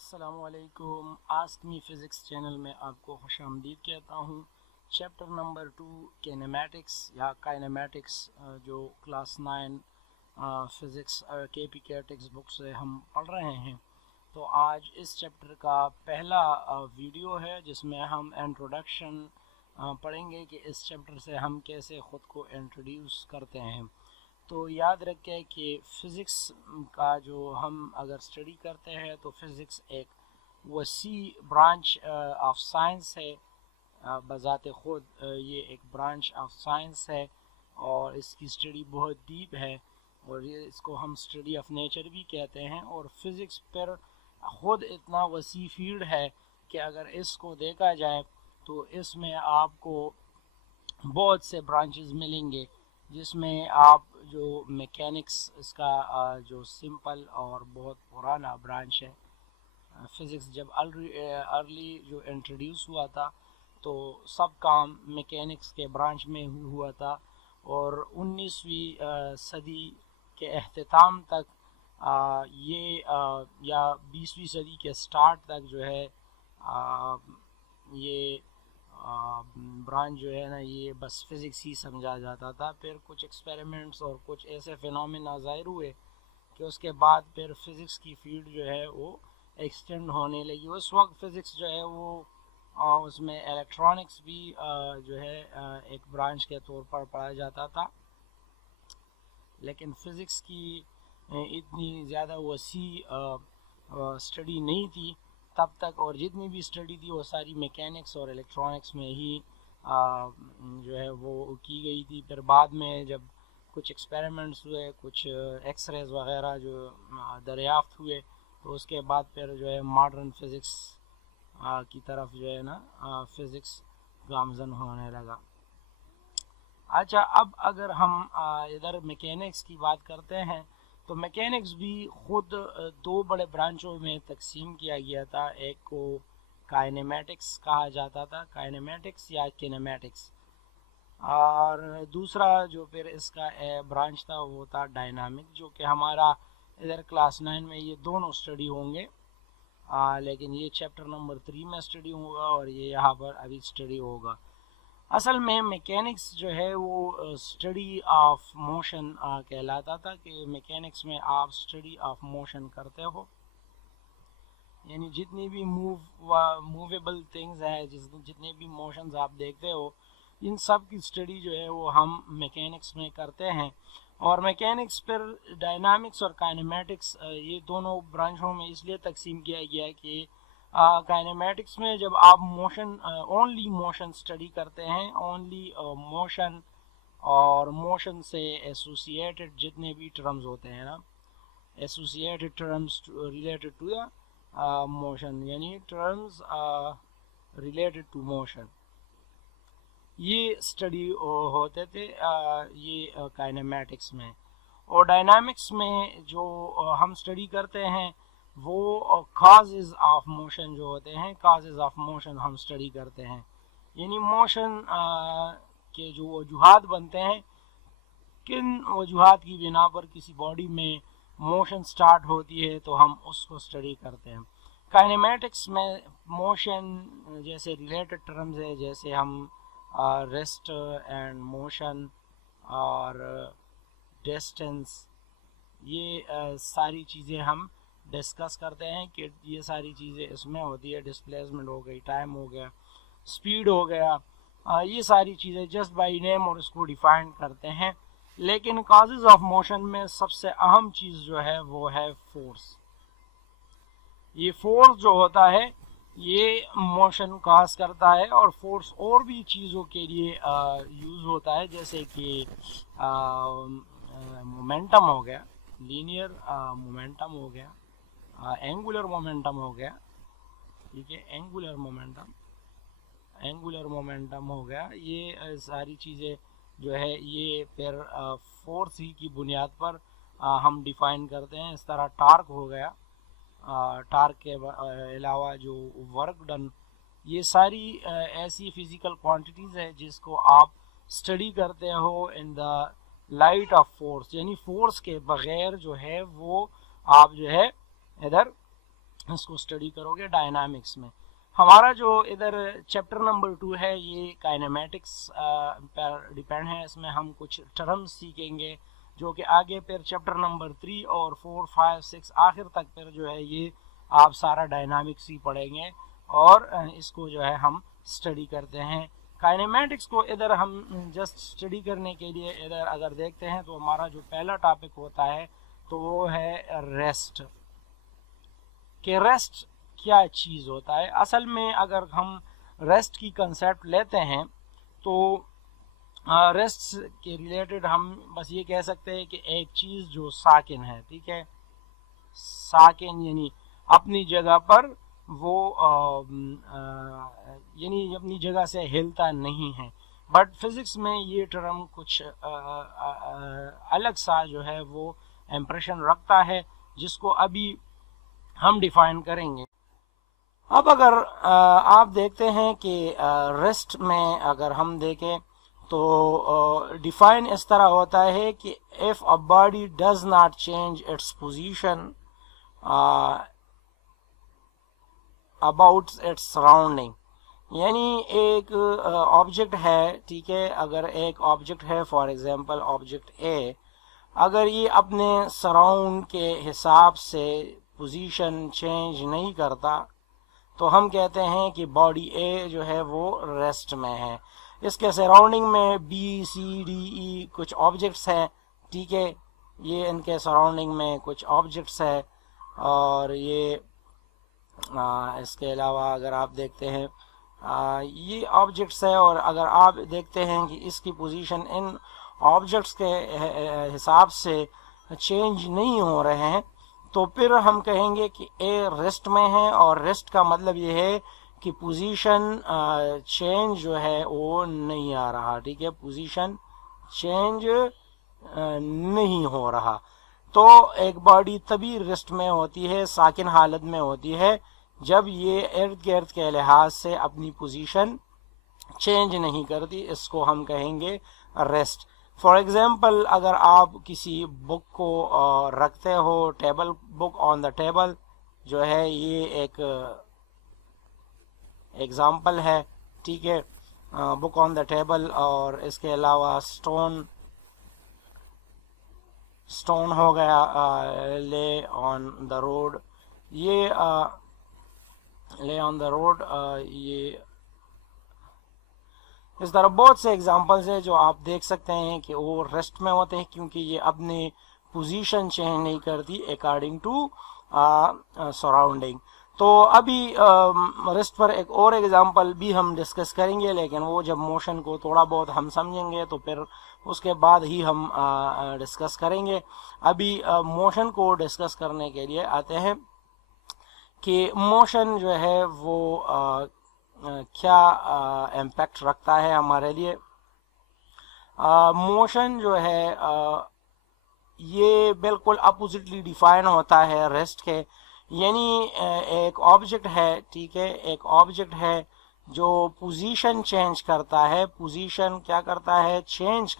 السلام علیکم. Ask me physics channel میں آپ کو خوش آمدید کہتا ہوں. چیپٹر نمبر 2 کینیمیٹکس یا کائنیمیٹکس جو کلاس 9 فزکس کے پی کے ٹیکسٹ بک سے ہم پڑھ رہے ہیں. تو آج اس چیپٹر کا پہلا ویڈیو ہے جس میں ہم انٹروڈکشن پڑھیں گے کہ اس چیپٹر سے ہم کیسے خود کو انٹروڈیوس کرتے ہیں. تو یاد رکھیں کہ فزکس کا جو ہم اگر اسٹڈی کرتے ہیں تو فزکس ایک وسیع برانچ آف سائنس ہے. بذات خود یہ ایک برانچ آف سائنس ہے اور اس کی اسٹڈی بہت ڈیپ ہے اور یہ اس کو ہم اسٹڈی آف نیچر بھی کہتے ہیں. اور فزکس پر خود اتنا وسیع فیلڈ ہے کہ اگر اس کو دیکھا جائے تو اس میں آپ کو بہت سے برانچز ملیں گے جس میں آپ جو میکینکس اس کا جو سمپل اور بہت پرانا برانچ ہے. فزکس جب ارلی جو انٹروڈیوس ہوا تھا تو سب کام میکینکس کے برانچ میں ہوا تھا اور 19ویں صدی کے اختتام تک یہ یا 20ویں صدی کے سٹارٹ تک جو ہے یہ برانچ جو ہے نا یہ بس فزکس ہی سمجھا جاتا تھا. پھر کچھ ایکسپیریمنٹس اور کچھ ایسے فینومینا ظاہر ہوئے کہ اس کے بعد پھر فزکس کی فیلڈ جو ہے وہ ایکسٹینڈ ہونے لگی. اس وقت فزکس جو ہے وہ اس میں الیکٹرانکس بھی جو ہے ایک برانچ کے طور پر پڑھا جاتا تھا, لیکن فزکس کی اتنی زیادہ وسیع اسٹڈی نہیں تھی تب تک, اور جتنی بھی اسٹڈی تھی وہ ساری میکینکس اور الیکٹرانکس میں ہی جو ہے وہ کی گئی تھی. پھر بعد میں جب کچھ ایکسپیریمنٹس ہوئے, کچھ ایکس ریز وغیرہ جو دریافت ہوئے, تو اس کے بعد پھر جو ہے ماڈرن فزکس کی طرف جو ہے نا فزکس گامزن ہونے لگا. اچھا, اب اگر ہم ادھر میکینکس کی بات کرتے ہیں تو میکینکس بھی خود دو بڑے برانچوں میں تقسیم کیا گیا تھا. ایک کو کائنیمیٹکس کہا جاتا تھا, کائنیمیٹکس یا کینیمیٹکس, اور دوسرا جو پھر اس کا برانچ تھا وہ تھا ڈائنامک, جو کہ ہمارا ادھر کلاس 9 میں یہ دونوں اسٹڈی ہوں گے, لیکن یہ چیپٹر نمبر 3 میں اسٹڈی ہوگا اور یہ یہاں پر ابھی اسٹڈی ہوگا. اصل میں میکینکس جو ہے وہ اسٹڈی آف موشن کہلاتا تھا, کہ میکینکس میں آپ اسٹڈی آف موشن کرتے ہو, یعنی جتنی بھی موویبل تھنگز ہیں, جتنے بھی موشنز آپ دیکھتے ہو, ان سب کی اسٹڈی جو ہے وہ ہم میکینکس میں کرتے ہیں. اور میکینکس پر ڈائنامکس اور کائنیمیٹکس یہ دونوں برانچوں میں اس لیے تقسیم کیا گیا ہے کہ کائنیمیٹکس میں جب آپ موشن اونلی موشن اسٹڈی کرتے ہیں, اونلی موشن اور موشن سے ایسوسیٹڈ جتنے بھی ٹرمز ہوتے ہیں نا, associated terms related to the motion, یعنی ٹرمز ریلیٹڈ ٹو موشن, یہ اسٹڈی ہوتے تھے یہ کائنیمیٹکس میں. اور ڈائنامکس میں جو ہم اسٹڈی کرتے ہیں وہ کازز آف موشن جو ہوتے ہیں, کازز آف موشن ہم اسٹڈی کرتے ہیں, یعنی موشن کے جو وجوہات بنتے ہیں, کن وجوہات کی بنا پر کسی باڈی میں موشن سٹارٹ ہوتی ہے تو ہم اس کو اسٹڈی کرتے ہیں. کائنیمیٹکس میں موشن جیسے ریلیٹڈ ٹرمز ہے, جیسے ہم ریسٹ اینڈ موشن اور ڈسٹینس, یہ ساری چیزیں ہم ڈسکس کرتے ہیں کہ یہ ساری چیزیں اس میں ہوتی ہے. ڈسپلیسمنٹ ہو گئی, ٹائم ہو گیا, اسپیڈ ہو گیا, یہ ساری چیزیں جسٹ بائی نیم اور اس کو ڈیفائن کرتے ہیں. لیکن کازز آف موشن میں سب سے اہم چیز جو ہے وہ ہے فورس. یہ فورس جو ہوتا ہے یہ موشن کاز کرتا ہے, اور فورس اور بھی چیزوں کے لیے یوز ہوتا ہے, جیسے کہ مومنٹم ہو گیا, لینئر مومنٹم ہو گیا, اینگولر مومنٹم ہو گیا, ٹھیک ہے, اینگولر مومنٹم ہو گیا. یہ ساری چیزیں جو ہے یہ پھر فورس ہی کی بنیاد پر ہم ڈیفائن کرتے ہیں. اس طرح ٹارک ہو گیا, ٹارک کے علاوہ جو ورک ڈن, یہ ساری ایسی فزیکل کوانٹیٹیز ہے جس کو آپ اسٹڈی کرتے ہو ان دا لائٹ آف فورس, یعنی فورس کے بغیر جو ہے وہ آپ جو ہے ادھر اس کو اسٹڈی کرو گے ڈائنامکس میں. ہمارا جو ادھر چیپٹر نمبر 2 ہے یہ کائنیمیٹکس پر ڈیپینڈ ہے. اس میں ہم کچھ ٹرمز سیکھیں گے جو کہ آگے پھر چیپٹر نمبر 3 اور 4 5 6 آخر تک پھر جو ہے یہ آپ سارا ڈائنامکس ہی پڑھیں گے اور اس کو جو ہے ہم اسٹڈی کرتے ہیں. کائنیمیٹکس کو ادھر ہم جسٹ اسٹڈی کرنے کے لیے ادھر اگر دیکھتے ہیں تو ہمارا جو پہلا ٹاپک ہوتا ہے تو وہ ہے ریسٹ. کہ ریسٹ کیا چیز ہوتا ہے. اصل میں اگر ہم ریسٹ کی کنسیپٹ لیتے ہیں تو ریسٹ کے ریلیٹڈ ہم بس یہ کہہ سکتے ہیں کہ ایک چیز جو ساکن ہے, ٹھیک ہے, ساکن یعنی اپنی جگہ پر وہ یعنی اپنی جگہ سے ہلتا نہیں ہے. بٹ فزکس میں یہ ٹرم کچھ الگ سا جو ہے وہ امپریشن رکھتا ہے جس کو ابھی ہم ڈیفائن کریں گے. اب اگر آپ دیکھتے ہیں کہ ریسٹ میں اگر ہم دیکھیں تو ڈیفائن اس طرح ہوتا ہے کہ if a body does not change its position about its surrounding, یعنی ایک آبجیکٹ ہے, ٹھیک ہے, اگر ایک آبجیکٹ ہے فار ایگزامپل آبجیکٹ اے, اگر یہ اپنے سراؤنڈ کے حساب سے پوزیشن چینج نہیں کرتا تو ہم کہتے ہیں کہ باڈی اے جو ہے وہ ریسٹ میں ہے. اس کے سراؤنڈنگ میں بی سی ڈی ای کچھ آبجیکٹس ہیں, ٹھیک ہے, یہ ان کے سراؤنڈنگ میں کچھ آبجیکٹس ہے. اور یہ اس کے علاوہ اگر آپ دیکھتے ہیں یہ آبجیکٹس ہے, اور اگر آپ دیکھتے ہیں کہ اس کی پوزیشن ان آبجیکٹس کے حساب سے چینج نہیں ہو رہے ہیں تو پھر ہم کہیں گے کہ اے ریسٹ میں ہے. اور ریسٹ کا مطلب یہ ہے کہ پوزیشن چینج جو ہے وہ نہیں آ رہا, ٹھیک ہے, پوزیشن چینج نہیں ہو رہا. تو ایک باڈی تبھی ریسٹ میں ہوتی ہے, ساکن حالت میں ہوتی ہے, جب یہ ارد گرد کے لحاظ سے اپنی پوزیشن چینج نہیں کرتی. اس کو ہم کہیں گے ریسٹ. فار ایگزامپل اگر آپ کسی بک کو رکھتے ہو, table book on the table جو ہے یہ ایک ایگزامپل ہے, ٹھیک ہے, بک آن دا ٹیبل. اور اس کے علاوہ اسٹون ہو گیا, لے آن دا روڈ, یہ لے آن دا روڈ, یہ اس طرح بہت سے ایگزامپلز ہیں جو آپ دیکھ سکتے ہیں کہ وہ ریسٹ میں ہوتے ہیں کیونکہ یہ اپنے پوزیشن چینج نہیں کرتی اکارڈنگ ٹو سراؤنڈنگ. تو ابھی ریسٹ پر ایک اور ایگزامپل بھی ہم ڈسکس کریں گے, لیکن وہ جب موشن کو تھوڑا بہت ہم سمجھیں گے تو پھر اس کے بعد ہی ہم ڈسکس کریں گے. ابھی موشن کو ڈسکس کرنے کے لیے آتے ہیں کہ موشن جو ہے وہ کیا امپیکٹ رکھتا ہے ہمارے لیے. موشن جو ہے یہ بالکل اپوزٹلی ڈیفائن ہوتا ہے ریسٹ کے. یعنی ایک آبجیکٹ ہے, ٹھیک ہے, ایک آبجیکٹ ہے جو پوزیشن چینج کرتا ہے. پوزیشن کیا کرتا ہے, چینج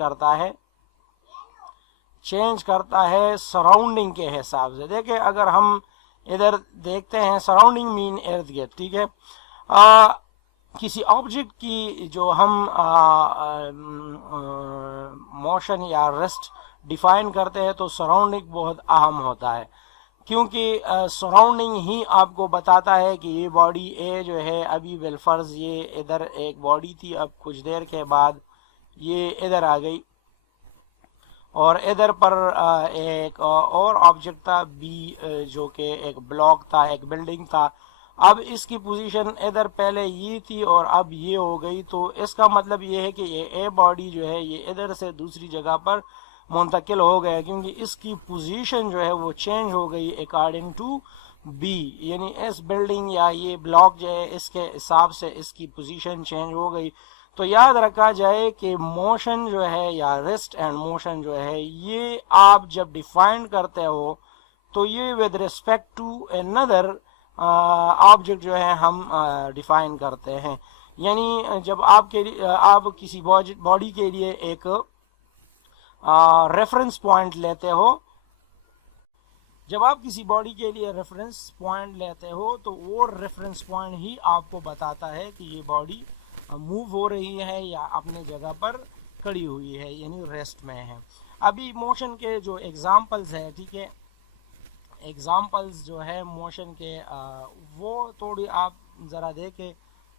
کرتا ہے سراؤنڈنگ کے حساب سے. دیکھیں اگر ہم ادھر دیکھتے ہیں سراؤنڈنگ مین ارد گرد, ٹھیک ہے, کسی آبجیکٹ کی جو ہم موشن یا ریسٹ ڈیفائن کرتے ہیں تو سراؤنڈنگ بہت اہم ہوتا ہے, کیونکہ سراؤنڈنگ ہی آپ کو بتاتا ہے کہ یہ باڈی اے جو ہے ابھی بالفرض یہ ادھر ایک باڈی تھی, اب کچھ دیر کے بعد یہ ادھر آ گئی, اور ادھر پر ایک اور آبجیکٹ تھا بی جو کہ ایک بلاک تھا, ایک بلڈنگ تھا. اب اس کی پوزیشن ادھر پہلے یہ تھی اور اب یہ ہو گئی, تو اس کا مطلب یہ ہے کہ یہ اے باڈی جو ہے یہ ادھر سے دوسری جگہ پر منتقل ہو گیا, کیونکہ اس کی پوزیشن جو ہے وہ چینج ہو گئی اکارڈنگ ٹو بی. یعنی اس بلڈنگ یا یہ بلاک جو ہے اس کے حساب سے اس کی پوزیشن چینج ہو گئی. تو یاد رکھا جائے کہ موشن جو ہے یا ریسٹ اینڈ موشن جو ہے یہ آپ جب ڈیفائن کرتے ہو تو یہ with respect to another object جو ہے ہم ڈیفائن کرتے ہیں. یعنی جب آپ کسی باڈی کے لیے ایک ریفرنس پوائنٹ لیتے ہو, جب آپ کسی باڈی کے لیے ریفرنس پوائنٹ لیتے ہو تو وہ ریفرنس پوائنٹ ہی آپ کو بتاتا ہے کہ یہ باڈی موو ہو رہی ہے یا اپنے جگہ پر کھڑی ہوئی ہے، یعنی ریسٹ میں ہے۔ ابھی موشن کے جو ایگزامپلز ہے، ٹھیک ہے، ایگزامپلز جو ہے موشن کے وہ تھوڑی آپ ذرا دیکھیں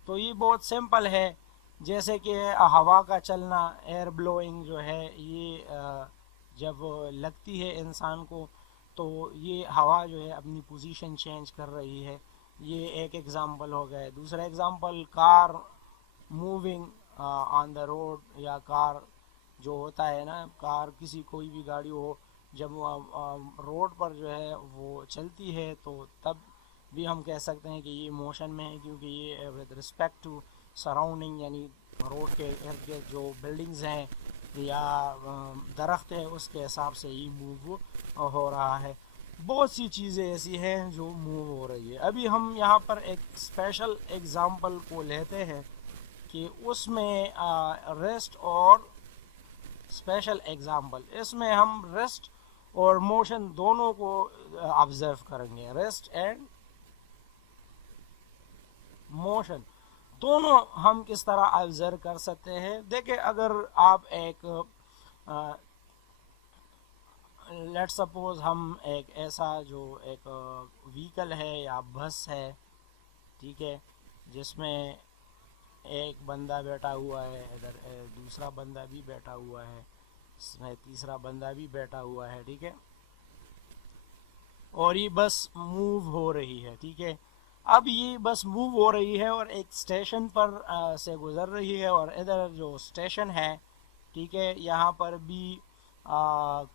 تو یہ بہت سمپل ہے، جیسے کہ ہوا کا چلنا، ایئر بلوئنگ جو ہے، یہ جب لگتی ہے انسان کو تو یہ ہوا جو ہے اپنی پوزیشن چینج کر رہی ہے، یہ ایک ایگزامپل ہو گئے۔ دوسرا example car moving on the road, یا کار جو ہوتا ہے نا، کار کسی کوئی بھی گاڑی ہو جب روڈ پر جو ہے وہ چلتی ہے تو تب بھی ہم کہہ سکتے ہیں کہ یہ موشن میں ہے، کیونکہ یہ ود رسپیکٹ ٹو سراؤنڈنگ، یعنی روڈ کے ارد گرد جو بلڈنگز ہیں یا درخت ہے اس کے حساب سے ہی موو ہو رہا ہے۔ بہت سی چیزیں ایسی ہیں جو موو ہو رہی ہے۔ ابھی ہم یہاں پر ایک اسپیشل ایگزامپل کو لیتے ہیں کہ اس میں ریسٹ اور اسپیشل ایگزامپل، اس میں ہم ریسٹ اور موشن دونوں کو آبزرو کریں گے۔ ریسٹ اینڈ موشن دونوں ہم کس طرح آبزرو کر سکتے ہیں۔ دیکھیں، اگر آپ ایک لیٹ سپوز ہم ایک ایسا جو ایک وہیکل ہے یا بس ہے، ٹھیک ہے، جس میں ایک بندہ بیٹھا ہوا ہے، ادھر دوسرا بندہ بھی بیٹھا ہوا ہے، اس میں تیسرا بندہ بھی بیٹھا ہوا ہے، ٹھیک ہے، اور یہ بس موو ہو رہی ہے، ٹھیک ہے۔ اب یہ بس موو ہو رہی ہے اور ایک اسٹیشن پر سے گزر رہی ہے، اور ادھر جو اسٹیشن ہے، ٹھیک ہے، یہاں پر بھی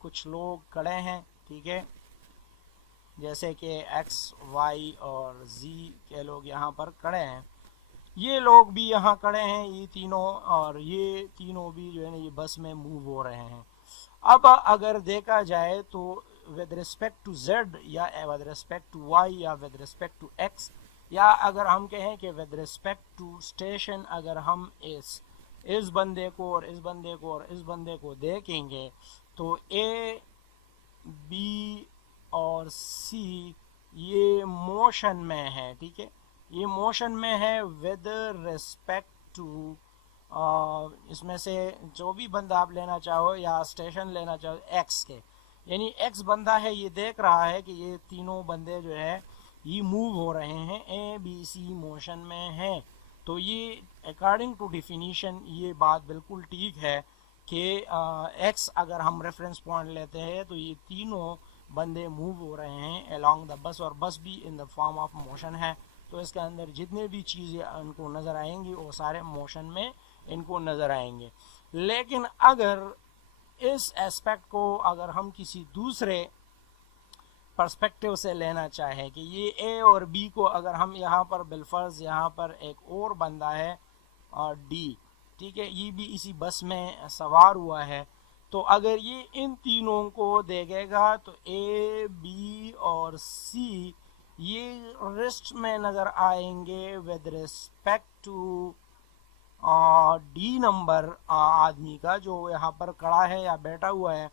کچھ لوگ کھڑے ہیں، ٹھیک ہے، جیسے کہ ایکس، وائی اور زی کے لوگ یہاں پر کھڑے ہیں۔ یہ لوگ بھی یہاں کھڑے ہیں، یہ تینوں، اور یہ تینوں بھی جو ہے نا یہ بس میں موو ہو رہے ہیں۔ اب اگر دیکھا جائے تو ود رسپیکٹ ٹو زیڈ، یا ود رسپیکٹ ٹو وائی، یا ود رسپیکٹ ٹو ایکس، یا اگر ہم کہیں کہ ود رسپیکٹ ٹو اسٹیشن، اگر ہم اس بندے کو اور اس بندے کو اور اس بندے کو دیکھیں گے تو اے، بی اور سی یہ موشن میں ہے، ٹھیک ہے، یہ موشن میں ہے ود رسپیکٹ ٹو اس میں سے جو بھی بندہ آپ لینا چاہو یا اسٹیشن لینا چاہو ایکس کے، یعنی ایکس بندہ ہے، یہ دیکھ رہا ہے کہ یہ تینوں بندے جو ہے یہ موو ہو رہے ہیں، اے بی سی موشن میں ہیں، تو یہ اکارڈنگ ٹو ڈیفینیشن یہ بات بالکل ٹھیک ہے کہ ایکس اگر ہم ریفرنس پوائنٹ لیتے ہیں تو یہ تینوں بندے موو ہو رہے ہیں along دا بس، اور بس بھی ان دا فارم آف موشن ہے، تو اس کے اندر جتنے بھی چیزیں ان کو نظر آئیں گی وہ سارے موشن میں ان کو نظر آئیں گے۔ لیکن اگر اس اسپیکٹ کو اگر ہم کسی دوسرے پرسپیکٹیو سے لینا چاہیں کہ یہ اے اور بی کو اگر ہم یہاں پر بالفرض یہاں پر ایک اور بندہ ہے اور ڈی، ٹھیک ہے، یہ بھی اسی بس میں سوار ہوا ہے، تو اگر یہ ان تینوں کو دیکھے گا تو اے، بی اور سی یہ ریسٹ میں نظر آئیں گے with respect to the number آدمی کا جو یہاں پر کھڑا ہے یا بیٹھا ہوا ہے۔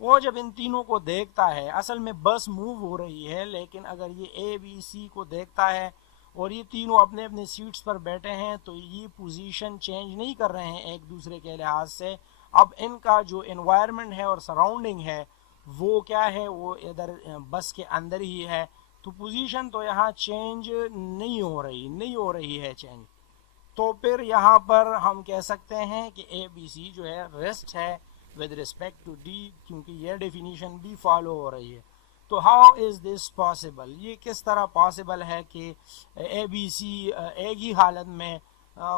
وہ جب ان تینوں کو دیکھتا ہے، اصل میں بس موو ہو رہی ہے، لیکن اگر یہ اے، بی، سی کو دیکھتا ہے اور یہ تینوں اپنے اپنے سیٹس پر بیٹھے ہیں تو یہ پوزیشن چینج نہیں کر رہے ہیں ایک دوسرے کے لحاظ سے۔ اب ان کا جو انوائرمنٹ ہے اور سراؤنڈنگ ہے وہ کیا ہے، وہ ادھر بس کے اندر ہی ہے، تو پوزیشن تو یہاں چینج نہیں ہو رہی ہے چینج، تو پھر یہاں پر ہم کہہ سکتے ہیں کہ اے بی سی جو ہے ریسٹ ہے ود رسپیکٹ ٹو ڈی، کیونکہ یہ ڈیفینیشن بھی فالو ہو رہی ہے۔ تو ہاؤ از دس پاسبل، یہ کس طرح پاسبل ہے کہ اے بی سی ایک ہی حالت میں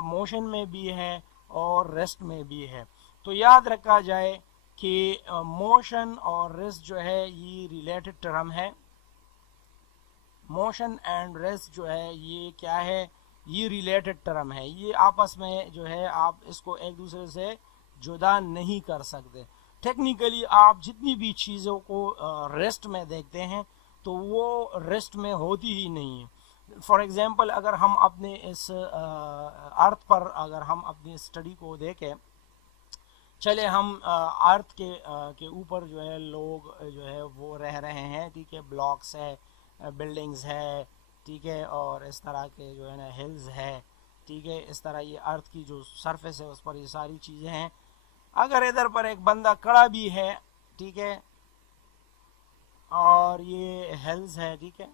موشن میں بھی ہے اور ریسٹ میں بھی ہے؟ تو یاد رکھا جائے کہ موشن اور ریسٹ جو ہے یہ ریلیٹڈ ٹرم ہے۔ موشن اینڈ ریسٹ جو ہے یہ کیا ہے، یہ ریلیٹڈ ٹرم ہے، یہ آپس میں جو ہے آپ اس کو ایک دوسرے سے جدا نہیں کر سکتے۔ ٹیکنیکلی آپ جتنی بھی چیزوں کو ریسٹ میں دیکھتے ہیں تو وہ ریسٹ میں ہوتی ہی نہیں ہے۔ فار ایگزامپل اگر ہم اپنے اس ارتھ پر اگر ہم اپنی اسٹڈی کو دیکھیں چلے ہم ارتھ کے اوپر جو ہے لوگ جو ہے وہ رہ رہے ہیں، ٹھیک ہے، بلاکس ہے، بلڈنگز ہے، ٹھیک ہے، اور اس طرح کے جو ہے نا ہلز ہے، ٹھیک ہے، اس طرح یہ ارتھ کی جو سرفیس ہے اس پر یہ ساری چیزیں ہیں. اگر ادھر پر ایک بندہ کڑا بھی ہے، ٹھیک ہے، اور یہ ہلز ہے، ٹھیک ہے،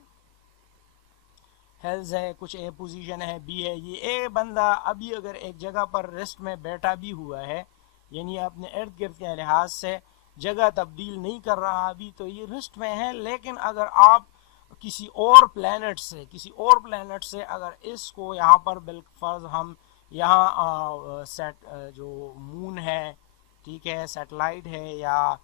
ہیلز ہے، کچھ اے پوزیشن ہے، بی ہے، یہ اے بندہ ابھی اگر ایک جگہ پر ریسٹ میں بیٹھا بھی ہوا ہے، یعنی اپنے ارد گرد کے لحاظ سے جگہ تبدیل نہیں کر رہا ابھی، تو یہ ریسٹ میں ہے. لیکن اگر آپ کسی اور پلینٹ سے اگر اس کو یہاں پر بالفرض ہم یہاں سیٹ جو مون ہے، ٹھیک ہے، سیٹلائٹ ہے، یا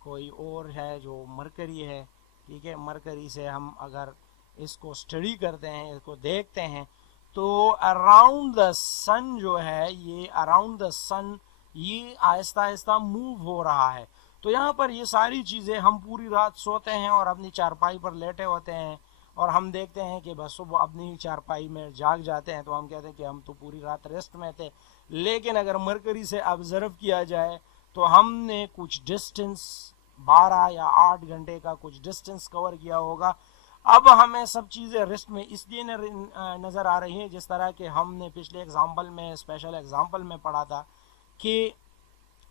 کوئی اور ہے جو مرکری ہے، ٹھیک ہے، مرکری سے ہم اگر اس کو اسٹڈی کرتے ہیں، اس کو دیکھتے ہیں، تو اراؤنڈ دا سن جو ہے، یہ اراؤنڈ دا سن یہ آہستہ آہستہ موو ہو رہا ہے. تو یہاں پر یہ ساری چیزیں ہم پوری رات سوتے ہیں اور اپنی چارپائی پر لیٹے ہوتے ہیں اور ہم دیکھتے ہیں کہ بس صبح اپنی چارپائی میں جاگ جاتے ہیں، تو ہم کہتے ہیں کہ ہم تو پوری رات ریسٹ میں تھے. لیکن اگر مرکری سے آبزرو کیا جائے تو ہم نے کچھ ڈسٹنس 12 یا 8 گھنٹے کا کچھ ڈسٹنس کور کیا ہوگا. اب ہمیں سب چیزیں ریسٹ میں اس لیے نظر آ رہی ہیں، جس طرح کہ ہم نے پچھلے ایگزامپل میں، اسپیشل ایگزامپل میں پڑھا تھا کہ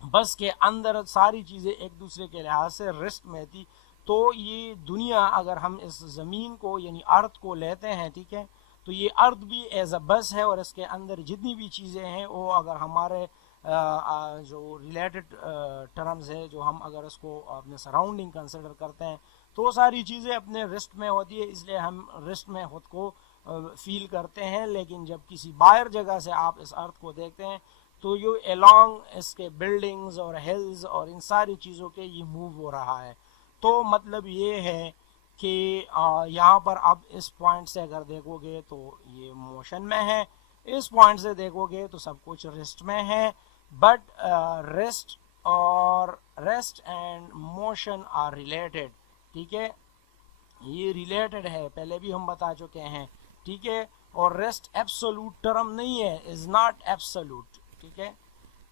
بس کے اندر ساری چیزیں ایک دوسرے کے لحاظ سے ریسٹ میں تھی. تو یہ دنیا اگر ہم اس زمین کو یعنی ارتھ کو لیتے ہیں، ٹھیک ہے، تو یہ ارتھ بھی ایز اے بس ہے، اور اس کے اندر جتنی بھی چیزیں ہیں وہ اگر ہمارے جو ریلیٹڈ ٹرمز ہے، جو ہم اگر اس کو اپنے سراؤنڈنگ کنسیڈر کرتے ہیں، تو وہ ساری چیزیں اپنے ریسٹ میں ہوتی ہے، اس لیے ہم ریسٹ میں خود کو فیل کرتے ہیں. لیکن جب کسی باہر جگہ سے آپ اس ارتھ کو دیکھتے ہیں تو یہ الانگ اس کے بلڈنگز اور ہلز اور ان ساری چیزوں کے یہ موو ہو رہا ہے. تو مطلب یہ ہے کہ یہاں پر اب اس پوائنٹ سے اگر دیکھو گے تو یہ موشن میں ہے، اس پوائنٹ سے دیکھو گے تو سب کچھ ریسٹ میں ہے. But rest and motion are related, ٹھیک ہے، یہ ریلیٹڈ ہے، پہلے بھی ہم بتا چکے ہیں، ٹھیک ہے. اور ریسٹ ایبسولوٹ ٹرم نہیں ہے، از ناٹ ایبسولوٹ، ٹھیک ہے،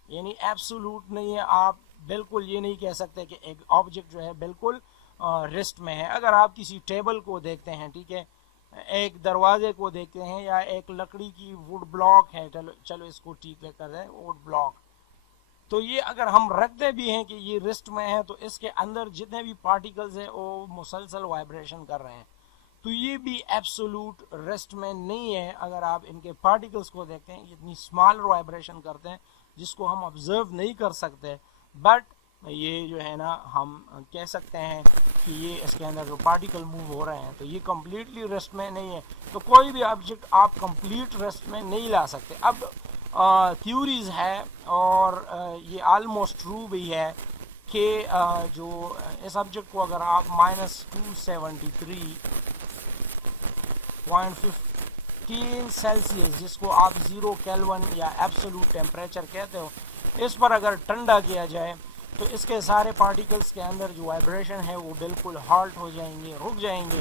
یعنی ایبسولوٹ نہیں ہے. آپ بالکل یہ نہیں کہہ سکتے کہ ایک آبجیکٹ جو ہے بالکل ریسٹ میں ہے. اگر آپ کسی ٹیبل کو دیکھتے ہیں، ٹھیک ہے، ایک دروازے کو دیکھتے ہیں، یا ایک لکڑی کی ووڈ بلاک ہے، چلو اس کو ٹھیک کر رہے ہیں، ووڈ بلاک، تو یہ اگر ہم رکھتے بھی ہیں کہ یہ ریسٹ میں ہے، تو اس کے اندر جتنے بھی پارٹیکلز ہیں وہ مسلسل وائبریشن کر رہے ہیں، تو یہ بھی ایبسولوٹ ریسٹ میں نہیں ہے. اگر آپ ان کے پارٹیکلز کو دیکھتے ہیں، اتنی اسمال وائبریشن کرتے ہیں جس کو ہم آبزرو نہیں کر سکتے. بٹ یہ جو ہے نا ہم کہہ سکتے ہیں کہ یہ اس کے اندر جو پارٹیکل موو ہو رہے ہیں تو یہ کمپلیٹلی ریسٹ میں نہیں ہے. تو کوئی بھی آبجیکٹ آپ کمپلیٹ ریسٹ میں نہیں لا سکتے. اب تھیوریز ہے اور یہ آلموسٹ ٹرو بھی ہے کہ جو اس آبجیکٹ کو اگر آپ -273.15 سیلسیس، جس کو آپ 0 کیلون یا ایبسولوٹ ٹیمپریچر کہتے ہو، اس پر اگر ٹھنڈا کیا جائے تو اس کے سارے پارٹیکلز کے اندر جو وائبریشن ہے وہ بالکل ہالٹ ہو جائیں گے، رک جائیں گے.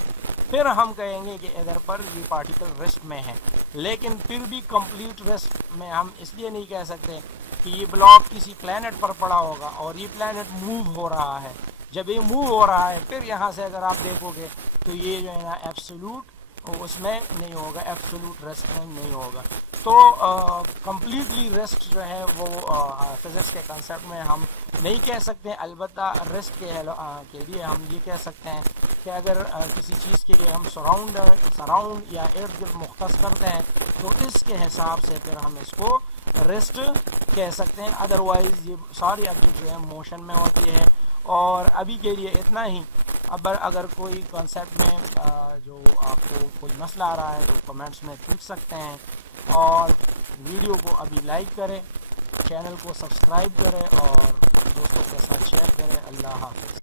پھر ہم کہیں گے کہ ادھر پر یہ پارٹیکل ریسٹ میں ہے. لیکن پھر بھی کمپلیٹ ریسٹ میں ہم اس لیے نہیں کہہ سکتے کہ یہ بلاک کسی پلینٹ پر پڑا ہوگا اور یہ پلینٹ موو ہو رہا ہے. جب یہ موو ہو رہا ہے پھر یہاں سے اگر آپ دیکھو گے تو یہ جو ہے نا ایبسولوٹ اس میں نہیں ہوگا، ایبسولوٹ ریسٹ میں نہیں ہوگا. تو کمپلیٹلی ریسٹ جو ہے وہ فزکس کے کنسیپٹ میں ہم نہیں کہہ سکتے. البتہ ریسٹ کے لیے ہم یہ کہہ سکتے ہیں کہ اگر کسی چیز کے لیے ہم سراؤنڈ یا ارد گرد مختص کرتے ہیں تو اس کے حساب سے پھر ہم اس کو ریسٹ کہہ سکتے ہیں. ادروائز یہ ساری آبجیکٹ جو ہے موشن میں ہوتی ہے. اور ابھی کے لیے اتنا ہی. اب اگر کوئی کنسیپٹ میں جو آپ کو کوئی مسئلہ آ رہا ہے تو کمنٹس میں پوچھ سکتے ہیں. اور ویڈیو کو ابھی لائک کریں، چینل کو سبسکرائب کریں اور دوستوں کے ساتھ شیئر کریں. اللہ حافظ.